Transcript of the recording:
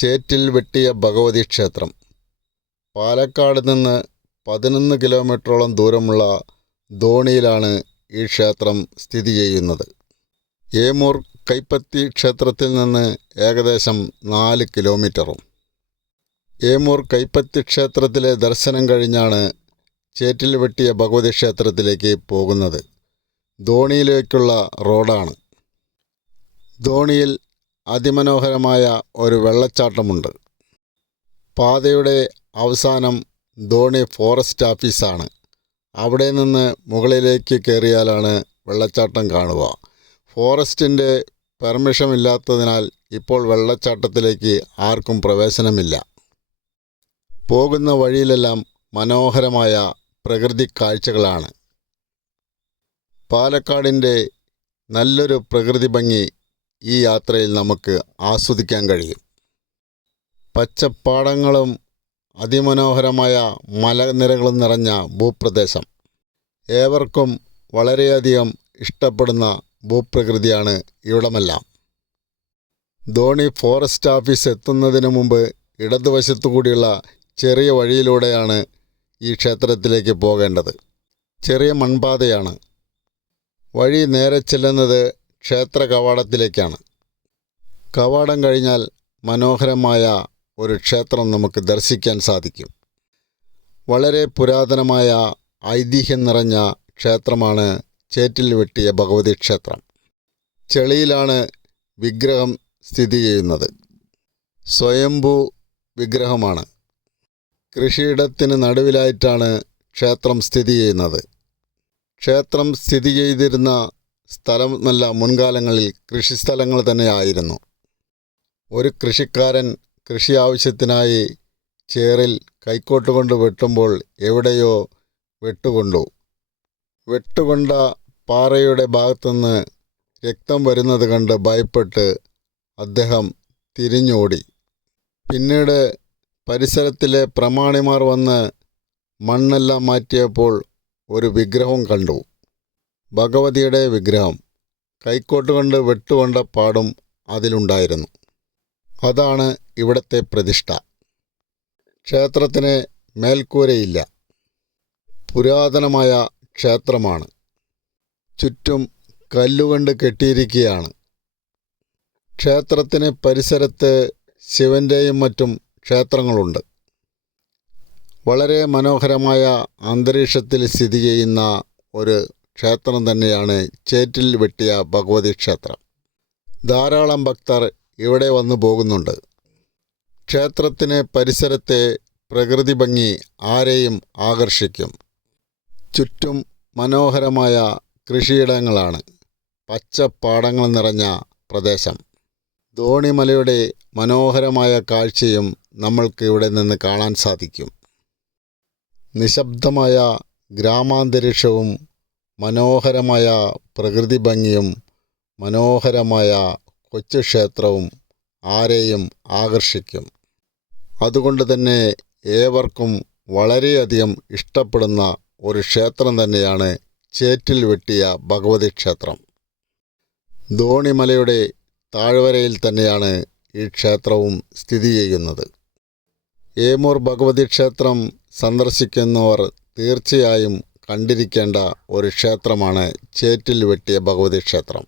ചേറ്റിൽ വെട്ടിയ ഭഗവതി ക്ഷേത്രം. പാലക്കാട് നിന്ന് 11 കിലോമീറ്ററോളം ദൂരമുള്ള ധോണിയിലാണ് ഈ ക്ഷേത്രം സ്ഥിതി ചെയ്യുന്നത്. ഏമൂർ കൈപ്പത്തി ക്ഷേത്രത്തിൽ നിന്ന് ഏകദേശം 4 കിലോമീറ്ററും. ഏമൂർ കൈപ്പത്തി ക്ഷേത്രത്തിലെ ദർശനം കഴിഞ്ഞാണ് ചേറ്റിൽ വെട്ടിയ ഭഗവതി ക്ഷേത്രത്തിലേക്ക് പോകുന്നത്. ധോണിയിലേക്കുള്ള റോഡാണ്. ധോണിയിൽ അതിമനോഹരമായ ഒരു വെള്ളച്ചാട്ടമുണ്ട്. പാതയുടെ അവസാനം ധോണി ഫോറസ്റ്റ് ഓഫീസാണ്. അവിടെ നിന്ന് മുകളിലേക്ക് കയറിയാലാണ് വെള്ളച്ചാട്ടം കാണുക. ഫോറസ്റ്റിൻ്റെ പെർമിഷൻ ഇല്ലാത്തതിനാൽ ഇപ്പോൾ വെള്ളച്ചാട്ടത്തിലേക്ക് ആർക്കും പ്രവേശനമില്ല. പോകുന്ന വഴിയിലെല്ലാം മനോഹരമായ പ്രകൃതി കാഴ്ചകളാണ്. പാലക്കാടിൻ്റെ നല്ലൊരു പ്രകൃതി ഭംഗി ഈ യാത്രയിൽ നമുക്ക് ആസ്വദിക്കാൻ കഴിയും. പച്ചപ്പാടങ്ങളും അതിമനോഹരമായ മലനിരകളും നിറഞ്ഞ ഭൂപ്രദേശം. ഏവർക്കും വളരെയധികം ഇഷ്ടപ്പെടുന്ന ഭൂപ്രകൃതിയാണ് ഇവിടമെല്ലാം. ധോണി ഫോറസ്റ്റ് ഓഫീസ് എത്തുന്നതിന് മുമ്പ് ഇടതുവശത്തു കൂടിയുള്ള ചെറിയ വഴിയിലൂടെയാണ് ഈ ക്ഷേത്രത്തിലേക്ക് പോകേണ്ടത്. ചെറിയ മൺപാതയാണ്. വഴി നേരെ ചെല്ലുന്നത് ക്ഷേത്ര കവാടത്തിലേക്കാണ്. കവാടം കഴിഞ്ഞാൽ മനോഹരമായ ഒരു ക്ഷേത്രം നമുക്ക് ദർശിക്കാൻ സാധിക്കും. വളരെ പുരാതനമായ ഐതിഹ്യം നിറഞ്ഞ ക്ഷേത്രമാണ് ചേറ്റിൽ വെട്ടിയ ഭഗവതി ക്ഷേത്രം. ചെളിയിലാണ് വിഗ്രഹം സ്ഥിതി ചെയ്യുന്നത്. സ്വയംഭൂ വിഗ്രഹമാണ്. കൃഷിയിടത്തിന് നടുവിലായിട്ടാണ് ക്ഷേത്രം സ്ഥിതി ചെയ്യുന്നത്. ക്ഷേത്രം സ്ഥിതി ചെയ്തിരുന്ന സ്ഥലം നല്ല മുൻകാലങ്ങളിൽ കൃഷിസ്ഥലങ്ങൾ തന്നെയായിരുന്നു. ഒരു കൃഷിക്കാരൻ കൃഷി ആവശ്യത്തിനായി ചേറിൽ കൈക്കോട്ട് കൊണ്ട് വെട്ടുമ്പോൾ എവിടെയോ വെട്ടുകൊണ്ട പാറയുടെ ഭാഗത്തുനിന്ന് രക്തം വരുന്നത് കണ്ട് ഭയപ്പെട്ട് അദ്ദേഹം തിരിഞ്ഞോടി. പിന്നീട് പരിസരത്തിലെ പ്രമാണിമാർ വന്ന് മണ്ണെല്ലാം മാറ്റിയപ്പോൾ ഒരു വിഗ്രഹം കണ്ടു. ഭഗവതിയുടെ വിഗ്രഹം. കൈക്കോട്ട് കൊണ്ട് വെട്ടുകൊണ്ട പാടും അതിലുണ്ടായിരുന്നു. അതാണ് ഇവിടത്തെ പ്രതിഷ്ഠ. ക്ഷേത്രത്തിന് മേൽക്കൂരയില്ല. പുരാതനമായ ക്ഷേത്രമാണ്. ചുറ്റും കല്ലുകൊണ്ട് കെട്ടിയിരിക്കുകയാണ്. ക്ഷേത്രത്തിന് പരിസരത്ത് ശിവൻ്റെയും മറ്റും ക്ഷേത്രങ്ങളുണ്ട്. വളരെ മനോഹരമായ അന്തരീക്ഷത്തിൽ സ്ഥിതി ചെയ്യുന്ന ഒരു ക്ഷേത്രം തന്നെയാണ് ചേറ്റിൽ വെട്ടിയ ഭഗവതി ക്ഷേത്രം. ധാരാളം ഭക്തർ ഇവിടെ വന്നു പോകുന്നുണ്ട്. ക്ഷേത്രത്തിന് പരിസരത്തെ പ്രകൃതി ഭംഗി ആരെയും ആകർഷിക്കും. ചുറ്റും മനോഹരമായ കൃഷിയിടങ്ങളാണ്. പച്ചപ്പാടങ്ങൾ നിറഞ്ഞ പ്രദേശം. ധോണിമലയുടെ മനോഹരമായ കാഴ്ചയും നമ്മൾക്ക് ഇവിടെ നിന്ന് കാണാൻ സാധിക്കും. നിശബ്ദമായ ഗ്രാമാന്തരീക്ഷവും മനോഹരമായ പ്രകൃതി ഭംഗിയും മനോഹരമായ കൊച്ചു ക്ഷേത്രവും ആരെയും ആകർഷിക്കും. അതുകൊണ്ട് തന്നെ ഏവർക്കും വളരെയധികം ഇഷ്ടപ്പെടുന്ന ഒരു ക്ഷേത്രം തന്നെയാണ് ചേറ്റിൽ വെട്ടിയ ഭഗവതി ക്ഷേത്രം. ധോണിമലയുടെ താഴ്വരയിൽ തന്നെയാണ് ഈ ക്ഷേത്രവും സ്ഥിതി ചെയ്യുന്നത്. ഏമൂർ ഭഗവതി ക്ഷേത്രം സന്ദർശിക്കുന്നവർ തീർച്ചയായും കണ്ടിരിക്കേണ്ട ഒരു ക്ഷേത്രമാണ് ചേറ്റിൽ വെട്ടിയ ഭഗവതി ക്ഷേത്രം.